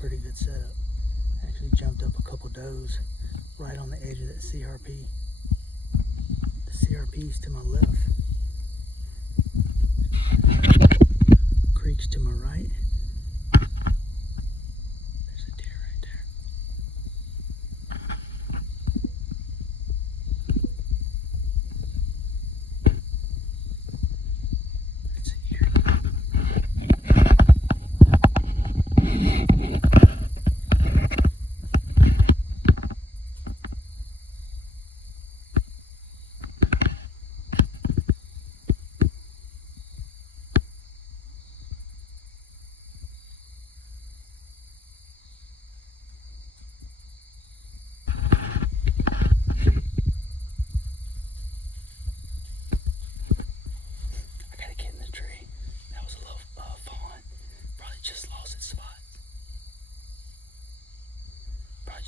pretty good setup. Actually jumped up a couple does right on the edge of that CRP. The CRP's to my left. Creek's to my right. There's a deer right there. That's a deer.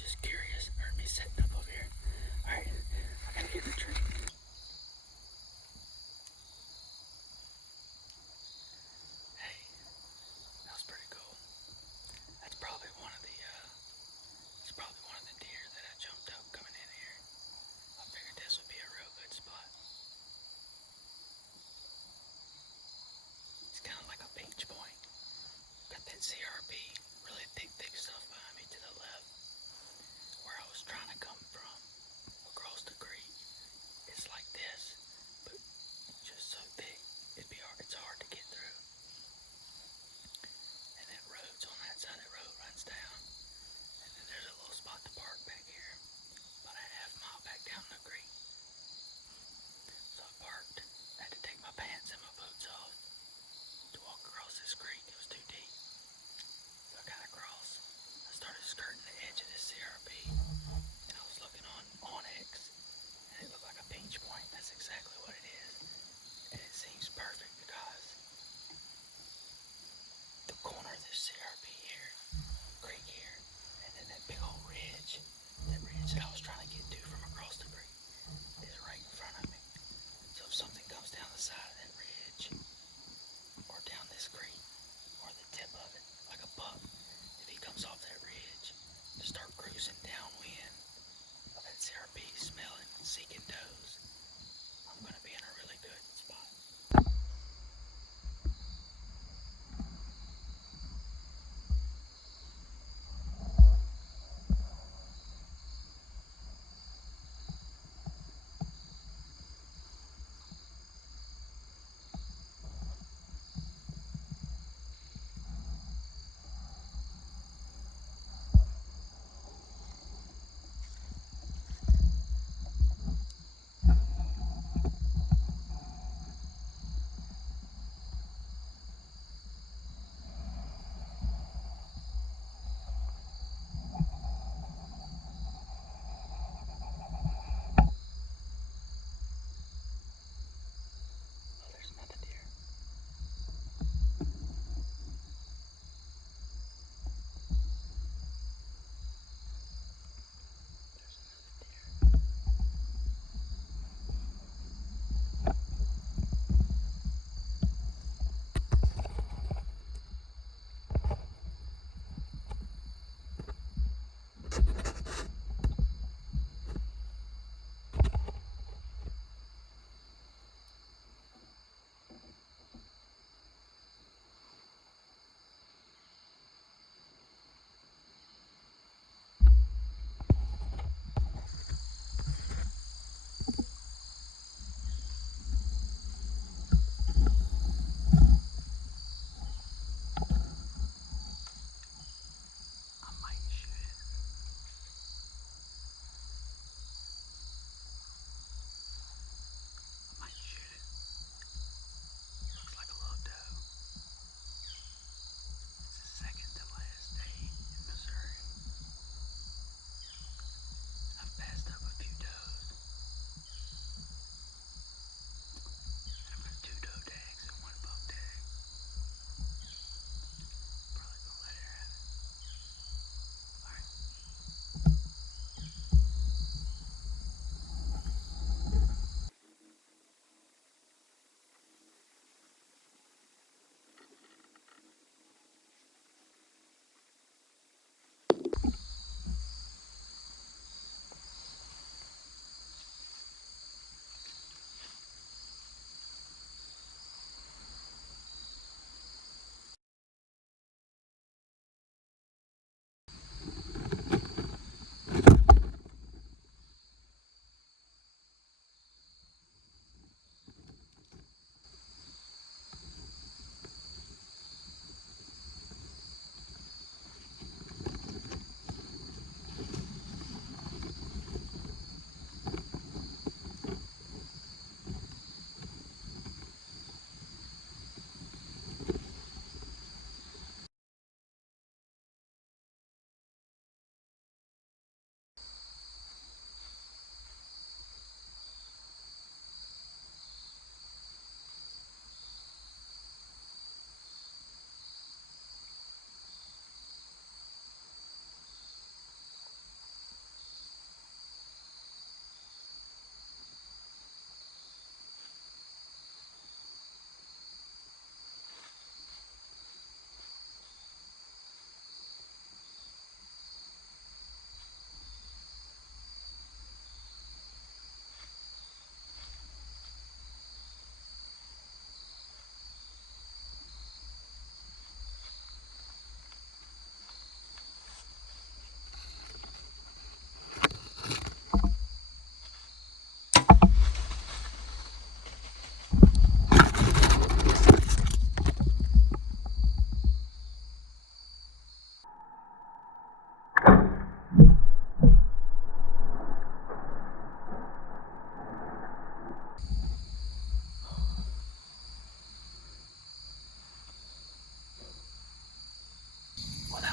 Just curious, heard me setting up over here. Alright, I gotta get in the tree. Hey, that was pretty cool. That's probably one of the deer that I jumped up coming in here. I figured this would be a real good spot. It's kind of like a pinch point. Got that CRP, really thick stuff behind me to the left. Where I was trying to come from, across the creek, it's like this, but just so thick, it's hard to get through. And that road's on that side, that road runs down, and then there's a little spot to park back here, about a half mile back down the creek. So I parked, I had to take my pants and my boots off to walk across this creek. It was too deep. So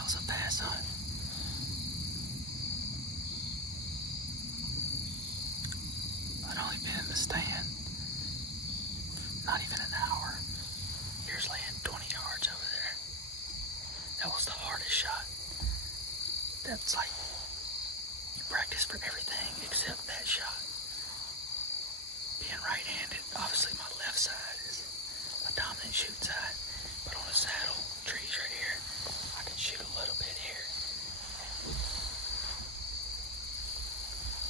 was a fast hunt. I'd only been in the stand not even an hour. Here's laying 20 yards over there. That was the hardest shot. That's like, you practice for everything except that shot. Being right-handed, obviously my left side is my dominant shoot side, but on a saddle, trees right here, I can shoot a little bit here.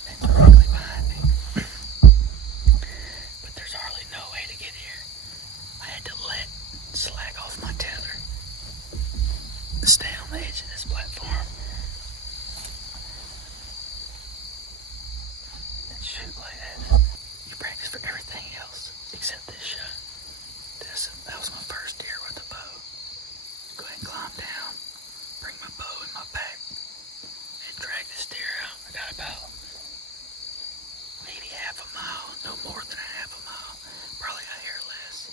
And directly behind me. But there's hardly no way to get here. I had to slack off my tether, stay on the edge of this platform, and shoot like that. You practice for everything else except this shot. That was my first deer with a bow. Go ahead and climb down, bring my bow in my pack, and drag this deer out. I got about maybe half a mile, no more than a half a mile. Probably a hair less.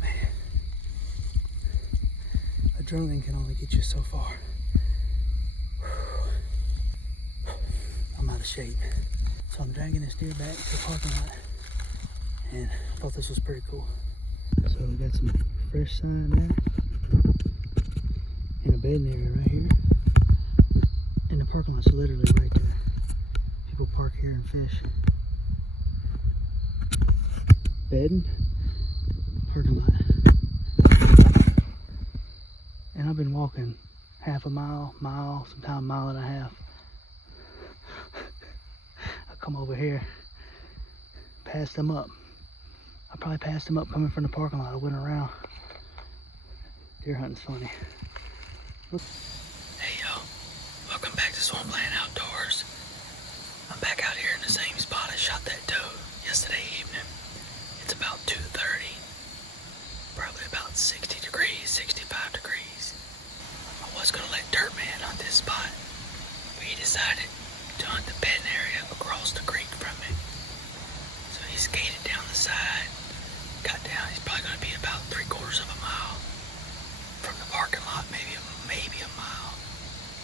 Man, adrenaline can only get you so far. I'm out of shape. So I'm dragging this deer back to the parking lot, and I thought this was pretty cool. So we got some fresh sign there, and a bedding area right here, and the parking lot's literally right there. People park here and fish. Bedding, parking lot. And I've been walking half a mile, sometimes a mile and a half. Come over here, passed them up. I probably passed them up coming from the parking lot. I went around. Deer hunting's funny. Hey yo, welcome back to Swampland Outdoors. I'm back out here in the same spot I shot that doe yesterday evening. It's about 2:30, probably about 60 degrees, 65 degrees. I was gonna let Dirtman hunt this spot, but he decided to hunt the bedding area across the creek from me. So he skated down the side, got down. He's probably going to be about 3/4 of a mile from the parking lot, maybe a mile.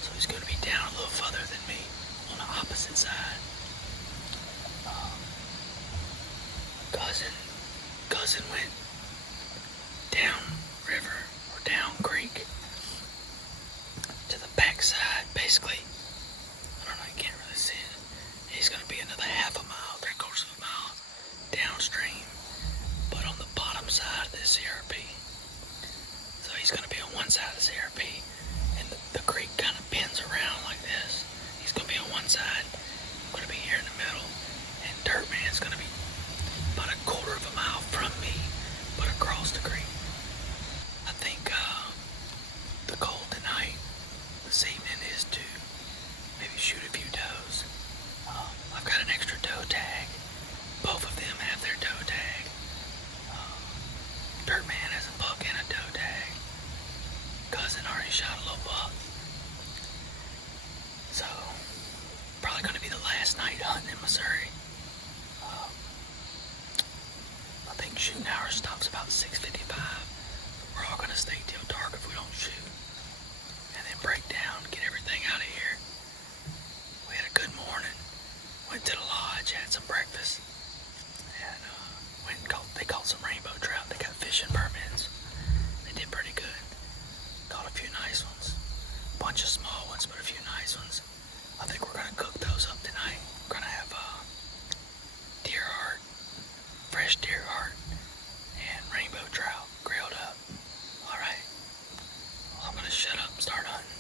So he's going to be down a little further than me on the opposite side. Cousin went down river or down creek to the backside, basically. I don't know, you can't really see it. He's going to be another half a mile, 3/4 of a mile downstream, but on the bottom side of this CRP. So he's going to be on one side of the CRP, and the creek kind of bends around like this. He's going to be on one side, I'm going to be here in the middle, and Dirtman's going to be about 1/4 of a mile from me, but across the creek. I think the goal tonight, this evening, is to maybe shoot a few does. I've got an extra doe tag. Both of them have their doe tag. Dirtman has a buck and a doe tag. Cousin already shot a little buck. So, probably going to be the last night hunting in Missouri. I think shooting hour stops about 6:55. We're all going to stay till dark if we don't shoot. And then break down, get everything out of here. We had a good morning. Went to the lodge, had some breakfast, and they caught some rainbow trout. They got fishing permits. They did pretty good. Caught a few nice ones. Bunch of small ones, but a few nice ones. I think we're gonna cook those up tonight. We're gonna have deer heart, fresh deer heart, and rainbow trout grilled up. All right. Well, I'm gonna shut up and start hunting.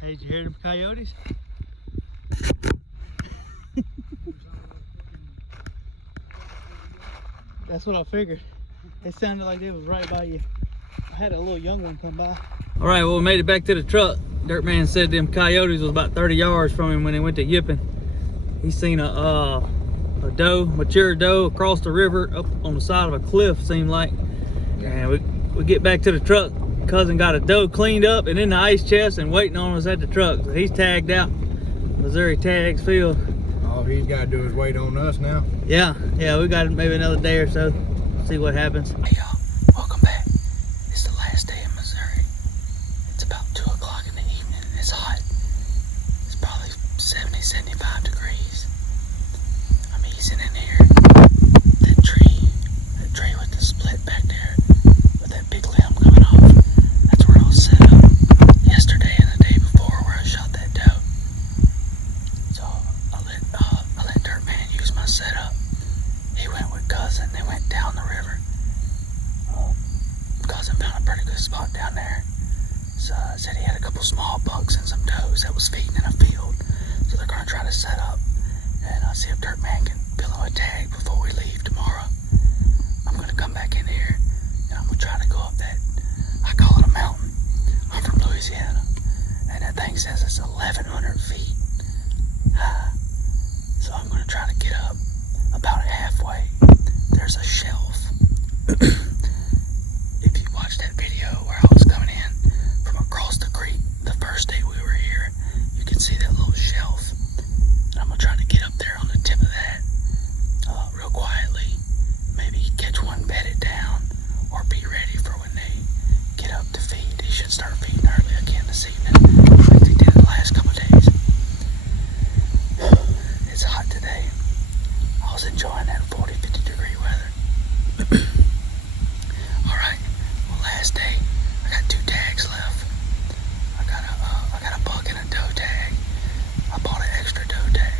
Hey, did you hear them coyotes? That's what I figured. It sounded like they was right by you. I had a little young one come by. All right, well, we made it back to the truck. Dirt Man said them coyotes was about 30 yards from him when he went to yipping. He seen a doe, mature doe, across the river up on the side of a cliff, seemed like. Yeah. And we get back to the truck. Cousin got a doe cleaned up and in the ice chest and waiting on us at the truck. So he's tagged out. Missouri tags filled. All he's got to do is wait on us now. Yeah, we got maybe another day or so. See what happens. Hey y'all, welcome back. It's the last day in Missouri. It's about 2 o'clock in the evening and it's hot. It's probably 70, 75 degrees. I'm easing in here. That tree with the split back there, with that big limb coming off, that's where I was set up yesterday and the day before where I shot that doe. So I let Dirt Man use my setup. He went with Cousin. They went down the river. Cousin found a pretty good spot down there. So said he had a couple small bucks and some does that was feeding in a field. So they're gonna try to set up and see if Dirt Man can pillow a tag before we leave tomorrow. I'm gonna come back in here and I'm gonna try to go up that, I call it a mountain. I'm from Louisiana and that thing says it's 1,100 feet high. So I'm gonna try to get up about halfway. There's a shelf. If you watched that video where I was coming in from across the creek the first day we were here, you can see that little shelf. And I'm gonna try to get up there on the tip of that real quietly. Maybe catch one, bed it down, or be ready for when they get up to feed. They should start feeding early again this evening, like they did the last couple of days. It's hot today. I was enjoying that 40, 50 degree weather. Alright, well last day, I got 2 tags left. I got a buck and a doe tag. I bought an extra doe tag.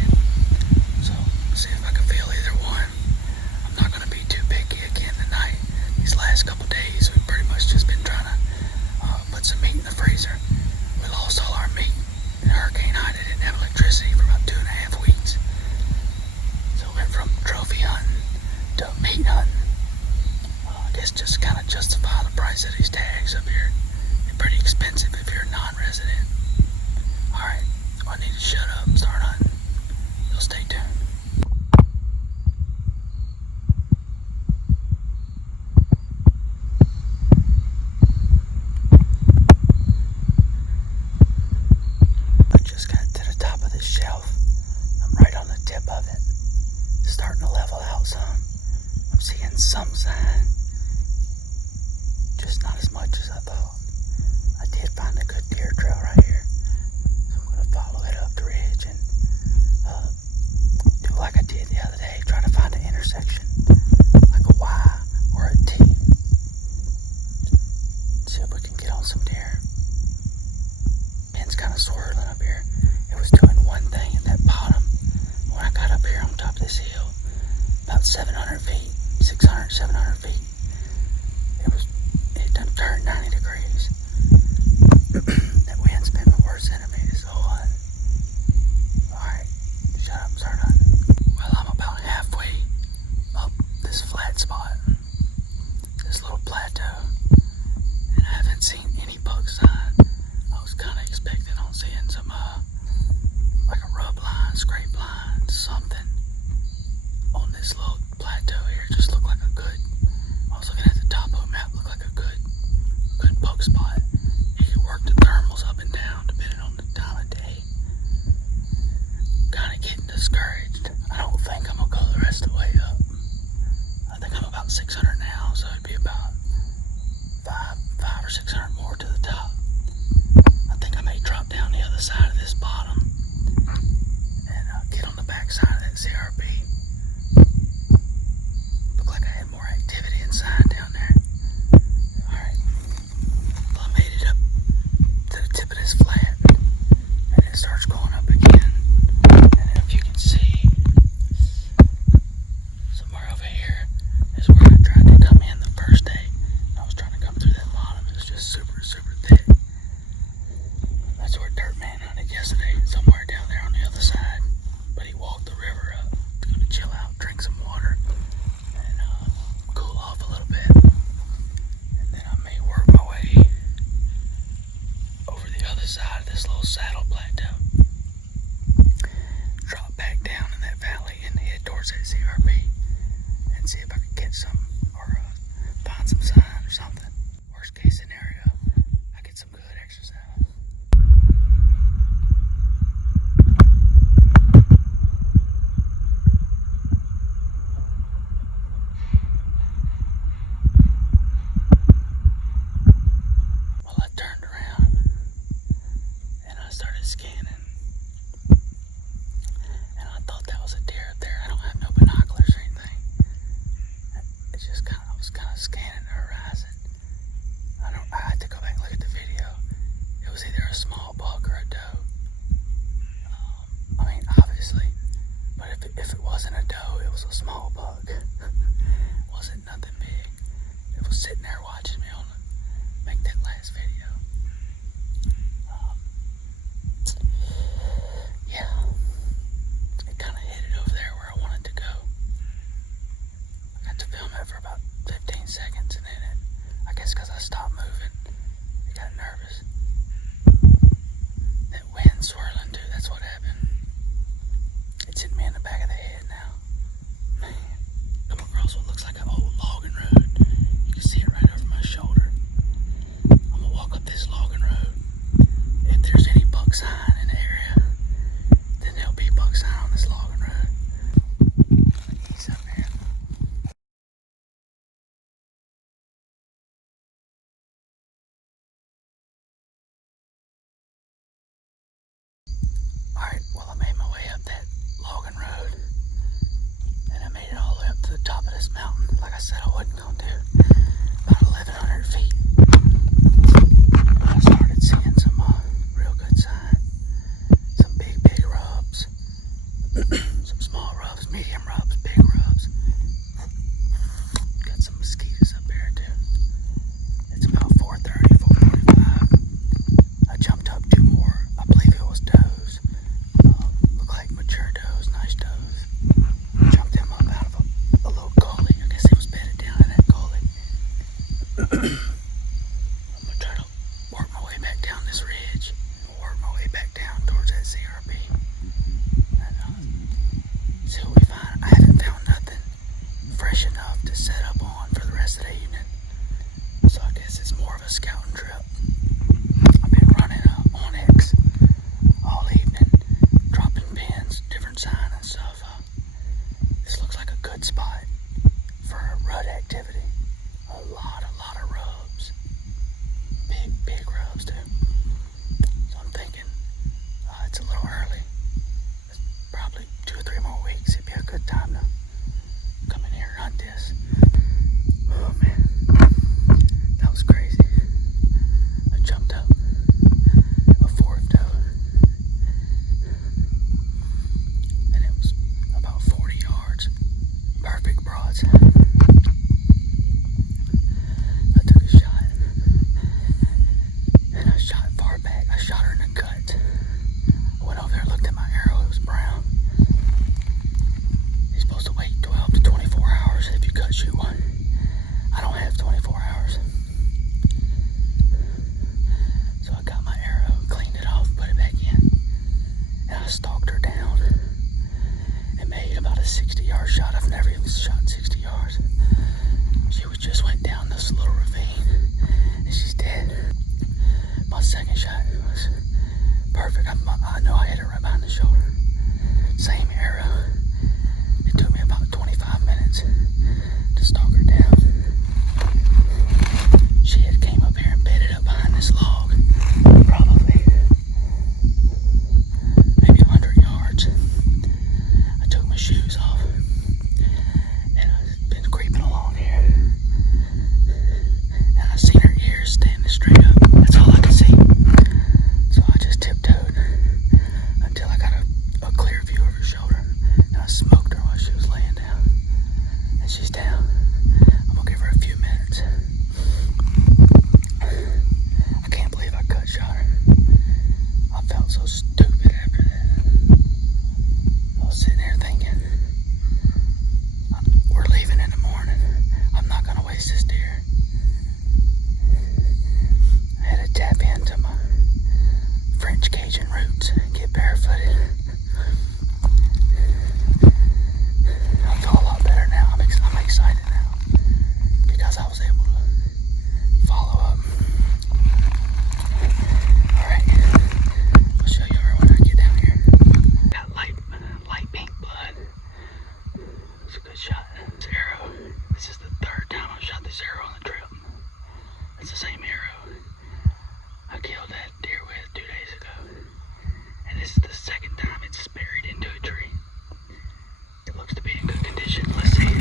So, see if I can feel either one. I'm not going to be too picky again tonight. These last couple days, we've pretty much just been trying to put some meat in the freezer. We lost all our meat in Hurricane Ida. Didn't have electricity for about 2.5 weeks. So we went from trophy hunting to meat hunting. I guess just kind of justify the price of these tags up here. They're pretty expensive if you're a non-resident. Alright, well, I need to shut up and start hunting. So stay tuned. I just got to the top of this shelf. I'm right on the tip of it. Starting to level out some. I'm seeing some sign. Just not as much as I thought. I did find a good deer trail right here. So I'm going to follow it up the ridge and do like I did the other day. Try to find an intersection. Like a Y or a T. See if we can get on some deer. Wind's kind of swirling up here. It was doing one thing at that bottom. When I got up here on top of this hill, about 700 feet, 600, 700 feet, it done turned 90 degrees. That wind's been the worst enemy this whole hunt. Alright, shut up and start hunting. Well, I'm about halfway up this flat spot, this little plateau, and I haven't seen any buck sign. I was kind of expecting on seeing some, like a rub line, scrape line, something on this little plateau here. Just looked like a good, I was looking at the top of the map, looked like a good buck spot. You can work the thermals up and down depending on the time of day. Kind of getting discouraged. I don't think I'm gonna go the rest of the way up. I think I'm about 600 now, so it'd be about 500 or 600 more to the top. I think I may drop down the other side of this bottom and get on the back side of that CRP. Looked like I had more activity inside down there. Alright. Well, I made it up to the tip of this flat and it starts going up again. And if you can see, somewhere over here is where I tried to come in the first day. I was trying to come through that bottom. It was just super, super thick. That's where Dirt Man hunted yesterday, somewhere down there on the other side. But he walked the river up. He's gonna chill out, drink some water, and cool off a little bit. And then I may work my way over the other other side of this little saddle plateau. Drop back down in that valley and head towards that CRP and see if I can catch some or find some sign or something. Worst case scenario, I get some good exercise. Well, I turned around and I started scanning. And I thought that was a deer up there. I don't have no binoculars or anything. It's just I was kind of scanning the horizon. I had to go back and look at the video. It was either a small buck or a doe. I mean, obviously. But if it wasn't a doe, it was a small buck. It wasn't nothing big. It was sitting there watching me make that last video. Yeah. It kind of headed over there where I wanted to go. I got to film it for about 15 seconds and then I guess because I stopped moving, it got nervous. That wind swirling too, that's what happened. It's hitting me in the back of the head now. Man, come across what looks like an old logging road. You can see it right over my shoulder. I'm gonna walk up this logging road. If there's any buck sign in the area, then there'll be buck sign on this logging road. Ease up, man. Alright, well I made my way up that logging road and I made it all the way up to the top of this mountain like I said I wasn't going to do. About 1,100 feet. I started seeing some real good sign. Some big rubs. Some small rubs, medium rubs, big rubs. Got some mosquitoes up there too. It's about 4:30, 4:45. I jumped up 2 more. I believe it was does. Look like mature does, nice does. Jumped them up out of a little gully. I guess he was bedded down in that gully. I'm gonna try to work my way back down this ridge. Work my way back down towards that CRP. And see what we find. I haven't found nothing fresh enough to set up on for the rest of the evening. So I guess it's more of a scouting trip. I've been running Onyx all evening, dropping pins, different sign and stuff. This looks like a good spot for a rut activity. A lot of rubs. Big rubs too. So I'm thinking it's a little early. It's probably 2 or 3 more weeks. It'd be a good time to come in here and hunt this. Oh man, that was crazy. I jumped up a 4th doe and it was about 40 yards. Perfect broads. I took a shot and I shot far back. I shot her in the gut. I went over there and looked at my arrow. It was brown. You're supposed to wait 12 to 24 hours if you gut shoot one. I don't have 24 hours. So I got my arrow, cleaned it off, put it back in, and I stalked her down and made about a 60-yard shot. I've never even shot 60 yards. She just went down this little ravine and she's dead. My second shot was perfect. I know I hit her right behind the shoulder. Same arrow. It took me about 25 minutes to stalk her down. She had came up here and bedded up behind this log. Probably maybe 100 yards. I took my shoes off and I've been creeping along here. And I seen her ears standing straight up. That's all I could see. So I just tiptoed until I got a clear view of her shoulder. And I smoked her while she was laying down. And she's down. I'm gonna give her a few minutes. I can't believe I cut shot her. I felt so stupid after that. I was sitting there thinking, we're leaving in the morning. I'm not gonna waste this deer. I had to tap into my French Cajun roots, get barefooted. I feel a lot better now. I'm excited now because I was able to follow up. Alright, I'll show you when I get down here. Got light pink blood. It's a good shot. This arrow, this is the third time I've shot this arrow on the trip. It's the same arrow I killed that deer with 2 days ago. And this is the second time it's buried into a tree. It looks to be in good condition. Let's see.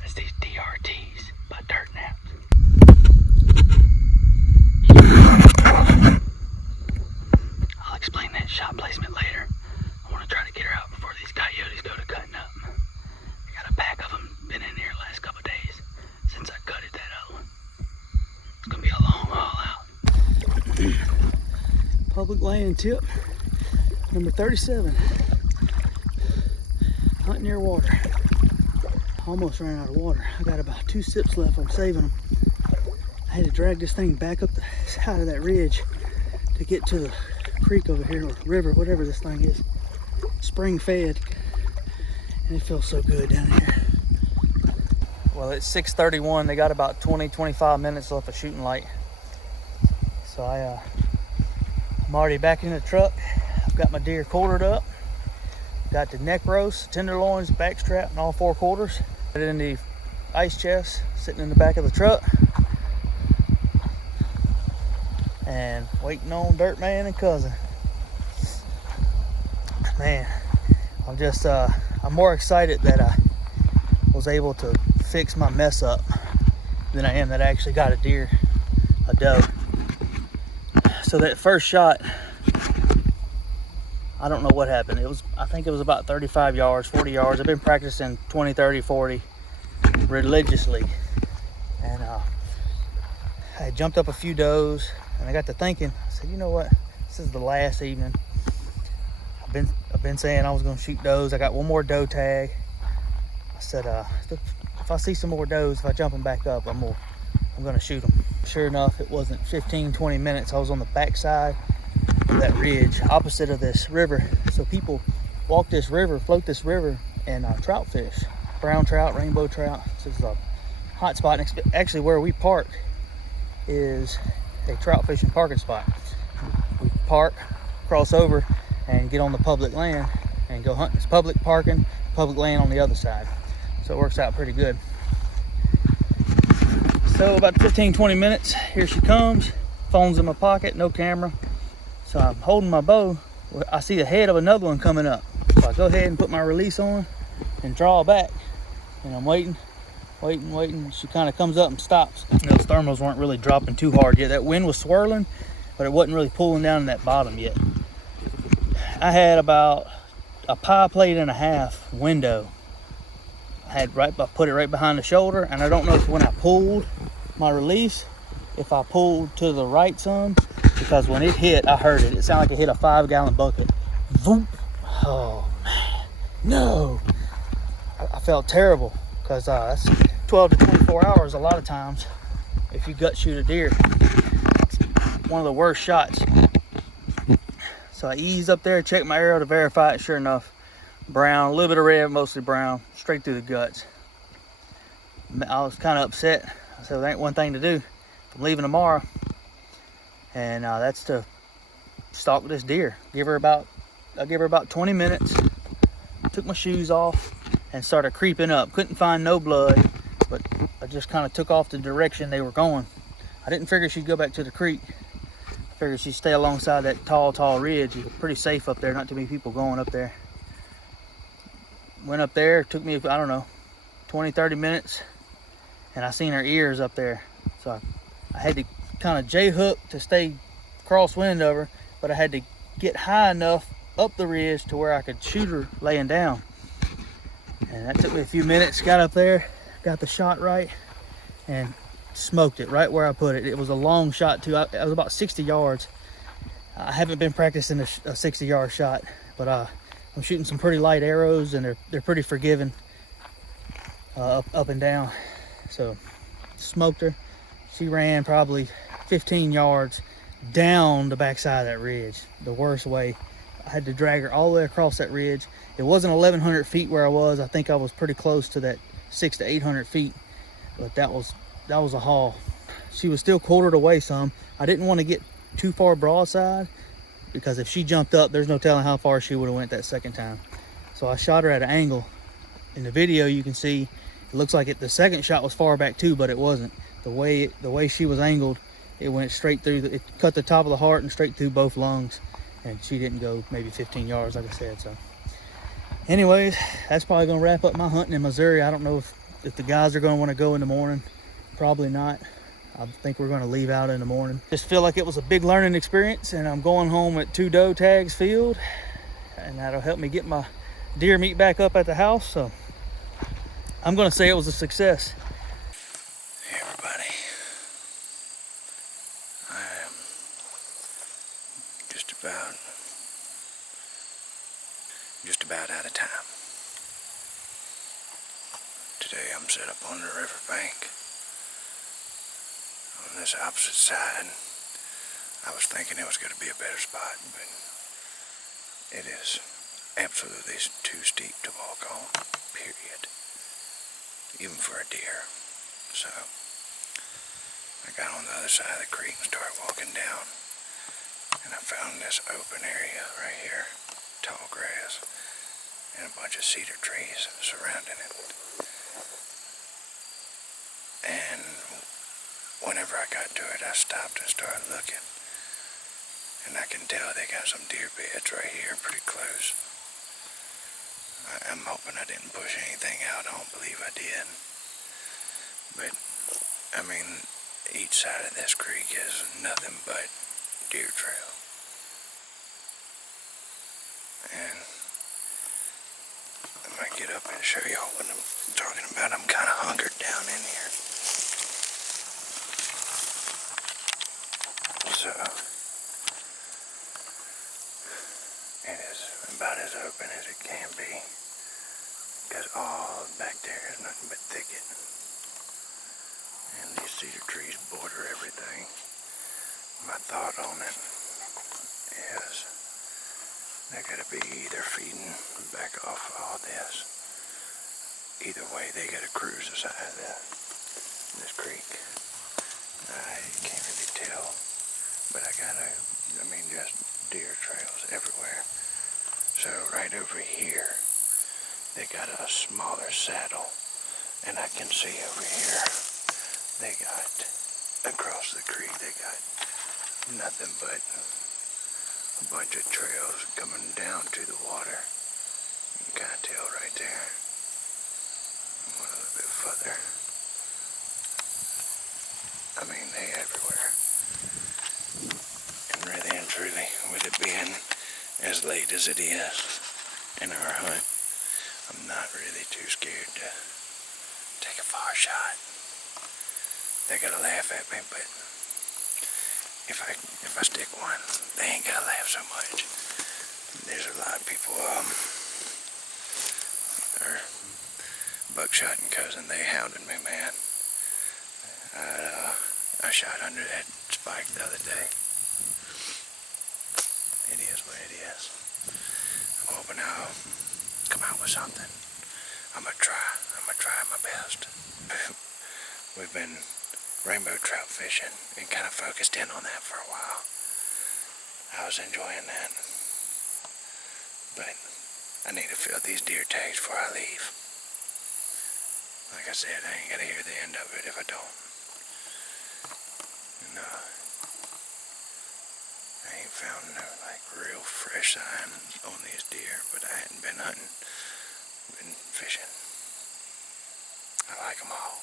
That's these DRTs by Dirt Naps. I'll explain that shot placement later. I want to try to get her out before these coyotes go to cutting up. I got a pack of them been in here the last couple of days since I gutted that other one. It's gonna be a long haul out. Public land tip number 37. Hunting near water. Almost ran out of water. I got about 2 sips left. I'm saving them. I had to drag this thing back up the side of that ridge to get to the creek over here, or river, whatever this thing is. Spring fed, and it feels so good down here. Well, it's 6:31. They got about 20-25 minutes left of shooting light. So I'm already back in the truck. I've got my deer quartered up. Got the neck roast, tenderloins, back strap, and all 4 quarters. Put it in the ice chest, sitting in the back of the truck. And waiting on Dirt Man and Cousin. Man, I'm more excited that I was able to fix my mess up than I am that I actually got a doe. So that first shot, I don't know what happened. I think it was about 35 yards, 40 yards. I've been practicing 20, 30, 40 religiously. And I jumped up a few does, and I got to thinking, I said, you know what? This is the last evening. I've been saying I was gonna shoot does. I got one more doe tag. I said, if I see some more does, if I jump them back up, I'm gonna shoot them. Sure enough, it wasn't 15-20 minutes. I was on the backside of that ridge, opposite of this river. So people walk this river, float this river, and trout fish, brown trout, rainbow trout. This is a hot spot. And actually, where we park is a trout fishing parking spot. We park, cross over, and get on the public land and go hunting. It's public parking, public land on the other side. So it works out pretty good. So about 15-20 minutes, here she comes. Phone's in my pocket, no camera. So I'm holding my bow. I see the head of another one coming up. So I go ahead and put my release on and draw back. And I'm waiting. She kind of comes up and stops. And those thermals weren't really dropping too hard yet. That wind was swirling, but it wasn't really pulling down in that bottom yet. I had about a pie plate and a half window. I put it right behind the shoulder, and I don't know if when I pulled my release, if I pulled to the right some, because when it hit, I heard it. It sounded like it hit a 5-gallon bucket. Voop. Oh man, no. I felt terrible, because that's 12 to 24 hours a lot of times if you gut shoot a deer. It's one of the worst shots. So I eased up there, checked my arrow to verify it. Sure enough, brown, a little bit of red, mostly brown, straight through the guts. I was kind of upset. I said, there ain't one thing to do. I'm leaving tomorrow, and that's to stalk this deer. I give her about 20 minutes. Took my shoes off and started creeping up. Couldn't find no blood, but I just kind of took off the direction they were going. I didn't figure she'd go back to the creek. I figured she'd stay alongside that tall ridge. It's pretty safe up there. Not too many people going up there. Went up there. Took me, I don't know, 20-30 minutes, and I seen her ears up there. So I had to kind of J-hook to stay crosswind of her, but I had to get high enough up the ridge to where I could shoot her laying down. And that took me a few minutes. Got up there, got the shot right, and smoked it right where I put it. It was a long shot too. It was about 60 yards. I haven't been practicing a 60-yard shot, but I'm shooting some pretty light arrows, and they're pretty forgiving up and down. So smoked her. She ran probably 15 yards down the backside of that ridge, the worst way. I had to drag her all the way across that ridge. It wasn't 1,100 feet where I was. I think I was pretty close to that 600 to 800 feet, but that was a haul. She was still quartered away some. I didn't want to get too far broadside, because if she jumped up, there's no telling how far she would have went that second time. So I shot her at an angle. In the video, you can see it looks like the second shot was far back too, but it wasn't. The way she was angled, it went straight through. It cut the top of the heart and straight through both lungs, and she didn't go maybe 15 yards, like I said. So, anyways, that's probably gonna wrap up my hunting in Missouri. I don't know if the guys are gonna want to go in the morning. Probably not. I think we're gonna leave out in the morning. Just feel like it was a big learning experience, and I'm going home at 2 doe tags filled, and that'll help me get my deer meat back up at the house. So I'm gonna say it was a success. Hey everybody, I am just about out of time. Today I'm set up on the riverbank on this opposite side. I was thinking it was going to be a better spot, but it is absolutely too steep to walk on, period, even for a deer. So I got on the other side of the creek and started walking down, and I found this open area right here, tall grass, and a bunch of cedar trees surrounding it. And whenever I got to it, I stopped and started looking, and I can tell they got some deer beds right here pretty close. I'm hoping I didn't push anything out. I don't believe I did. But, I mean, each side of this creek is nothing but deer trail. And I might get up and show y'all what I'm talking about. I'm kind of hunkered down in here. So, it is about as open as it can be, because all back there is nothing but thicket. And these cedar trees border everything. My thought on it is they're going to be either feeding back off all this. Either way, they got to cruise the side of this creek. I can't really tell, but just deer trails everywhere. So right over here, they got a smaller saddle, and I can see over here, they got, across the creek, they got nothing but a bunch of trails coming down to the water. You can kind of tell right there. A little bit further. I mean, they everywhere. And really and truly, with it being as late as it is in our hunt, I'm not really too scared to take a far shot. They're gonna laugh at me, but if I stick one, they ain't gonna laugh so much. There's a lot of people, or buckshot and cousin, they hounded me, man. I shot under that spike the other day. It is what it is. I'm hoping I'll come out with something. I'm gonna try my best. We've been rainbow trout fishing and kind of focused in on that for a while. I was enjoying that. But I need to fill these deer tags before I leave. Like I said, I ain't gonna hear the end of it if I don't. And I ain't found no real fresh signs on these deer, but I hadn't been hunting, been fishing. I like them all.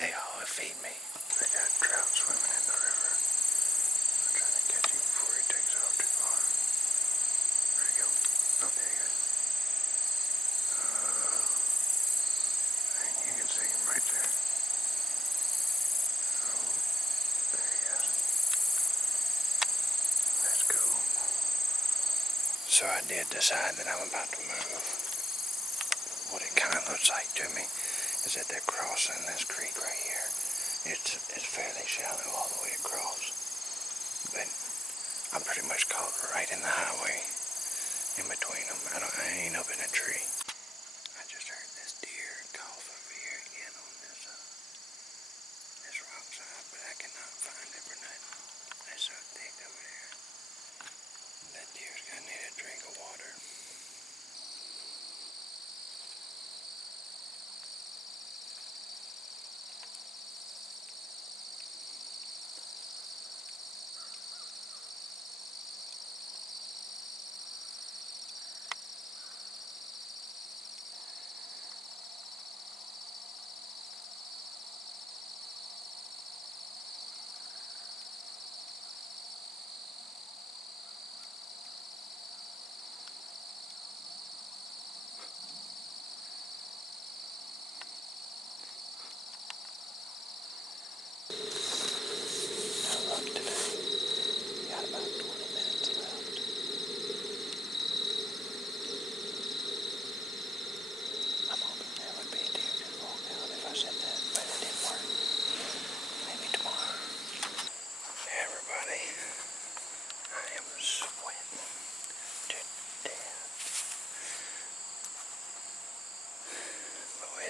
They all feed me. They got trout swimming in the river. I'm trying to catch him before he takes off too far. Where'd he go? Oh, there he goes. You can see him right there. Oh, there he is. So I did decide that I'm about to move. What it kind of looks like to me is that they're crossing this creek right here. It's fairly shallow all the way across, but I'm pretty much caught right in the highway in between them. I ain't up in a tree. I just heard this deer cough over here again on this rock side, but I cannot find it for nothing. It's so thick over there. That deer's gonna need a drink of water.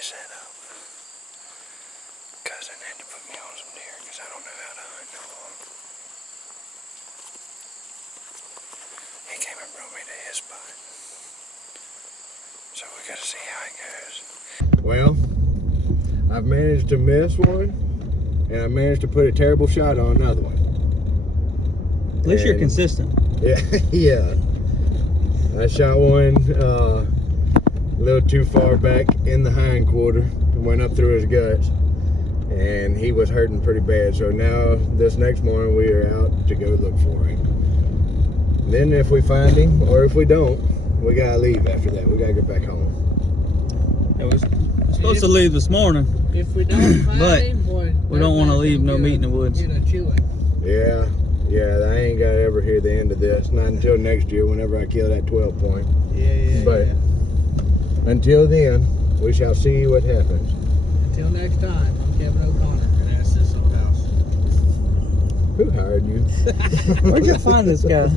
Set up. Cousin had to put me on some deer because I don't know how to hunt no more. He came and brought me to his spot. So we gotta see how it goes. Well, I've managed to miss one, and I managed to put a terrible shot on another one. At least you're consistent. Yeah, yeah. I shot one a little too far back in the hind quarter and went up through his guts, and he was hurting pretty bad. So now this next morning we are out to go look for him. Then if we find him, or if we don't, we gotta leave after that. We gotta get back home. It was supposed to leave this morning. If we don't find But him, boy, we don't want to leave no meat in the woods. Get a chewing. Yeah, I ain't gotta ever hear the end of this. Not until next year, whenever I kill that 12 point. Yeah. But until then, we shall see what happens. Until next time, I'm Kevin O'Connor, and that's this old house. Who hired you? Where'd you find this guy?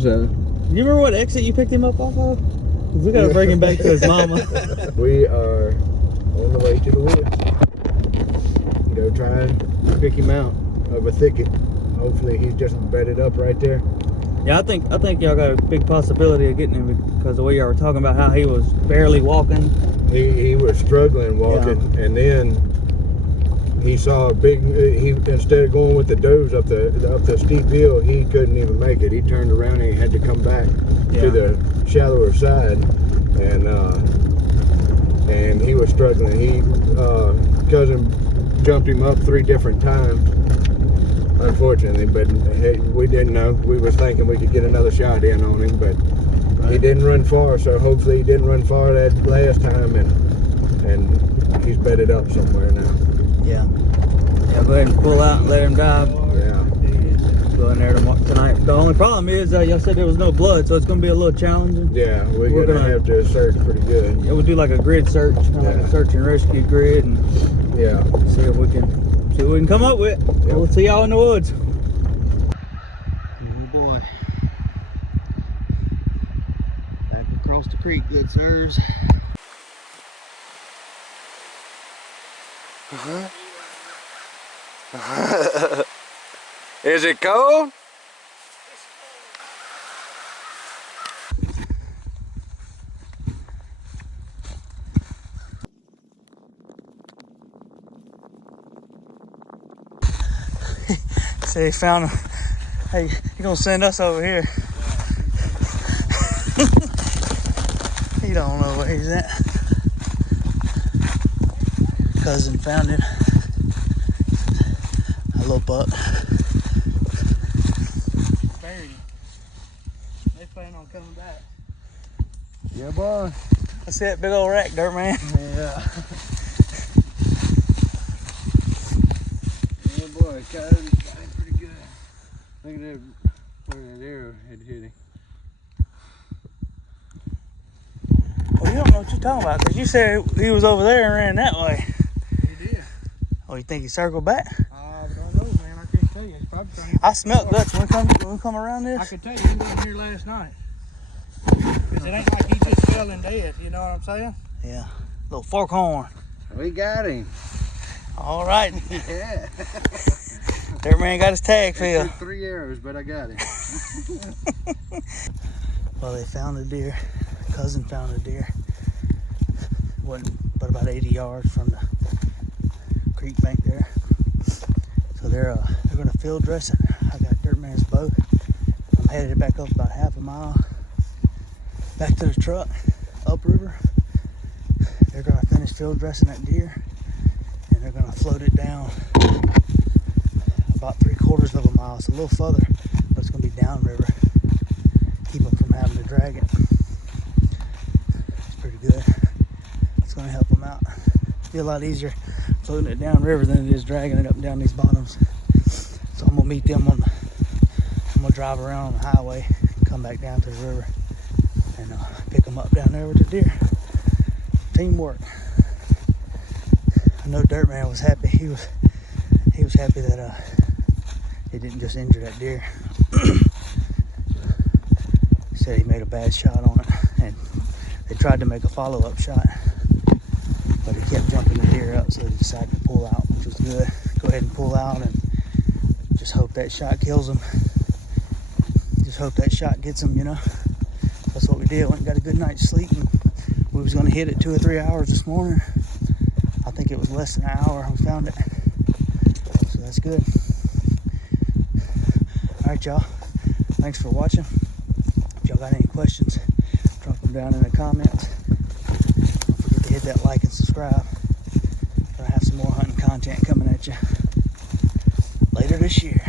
So, You remember what exit you picked him up off of? 'Cause we gotta bring him back to his mama. we are on the way to the woods. Go try and pick him out of a thicket. Hopefully he's just bedded up right there. Yeah, I think y'all got a big possibility of getting him because the way y'all were talking about how he was barely walking. He was struggling walking, and then he saw a big. Instead of going with the does up the steep hill, he couldn't even make it. He turned around and he had to come back to the shallower side, and he was struggling. Cousin jumped him up 3 different times, unfortunately, but hey, we didn't know. We was thinking we could get another shot in on him, but he didn't run far. So hopefully he didn't run far that last time, and he's bedded up somewhere now. Yeah, go ahead and pull out and let him die. Yeah. Go in there tonight. The only problem is y'all said there was no blood, so it's gonna be a little challenging. Yeah, we're gonna have to search pretty good. Yeah, we'll do like a grid search, kind of like a search and rescue grid, and see what we can come up with. Yep. We'll see y'all in the woods. Oh boy, back across the creek, good sirs. Is it cold? Say he found him. Hey, he gonna send us over here. He don't know where he's at. Cousin found it. A little buck. Buried him. They plan on coming back. Yeah, boy. That's it, big old rack, dirt man. Yeah. Yeah, boy. Got it pretty good. Look at that Where that arrow had hit him. Well, you don't know what you're talking about because you said he was over there and ran that way. He did. Oh, you think he circled back? I don't know, man. I can't tell you. He's probably trying to I smelled guts when we come around I this. could tell you he wasn't here last night. Because it ain't like he just fell in dead, you know what I'm saying? Yeah, little fork horn. We got him. All right, Yeah. Dirt Man got his tag It filled. took 3 arrows, but I got him. Well, they found a deer. Cousin found a deer. Wasn't but about 80 yards from the creek bank there. So they're gonna field dress it. I got Dirt Man's bow. I'm headed back up about half a mile, back to the truck, upriver. They're gonna finish field dressing that deer, and they're gonna float it down about 3/4 of a mile. It's a little further, but it's gonna be downriver. Keep them from having to drag it. It's pretty good. It's gonna help them out. Be a lot easier floating it downriver than it is dragging it up and down these bottoms. So I'm gonna meet them I'm gonna drive around on the highway, come back down to the river, and pick them up down there with the deer. Teamwork. I know Dirt Man was happy. He was happy that he didn't just injure that deer. He said he made a bad shot on it, and they tried to make a follow-up shot, but he kept jumping the deer up, so they decided to pull out, which was good. Go ahead and pull out and just hope that shot kills him. Just hope that shot gets him, you know. That's what we did. Went and got a good night's sleep, and we was going to hit it 2 or 3 hours this morning. I think it was less than an hour we found it. So that's good. Alright, y'all. Thanks for watching. If y'all got any questions, drop them down in the comments. Don't forget to hit that like and subscribe. Gonna have some more hunting content coming at you later this year.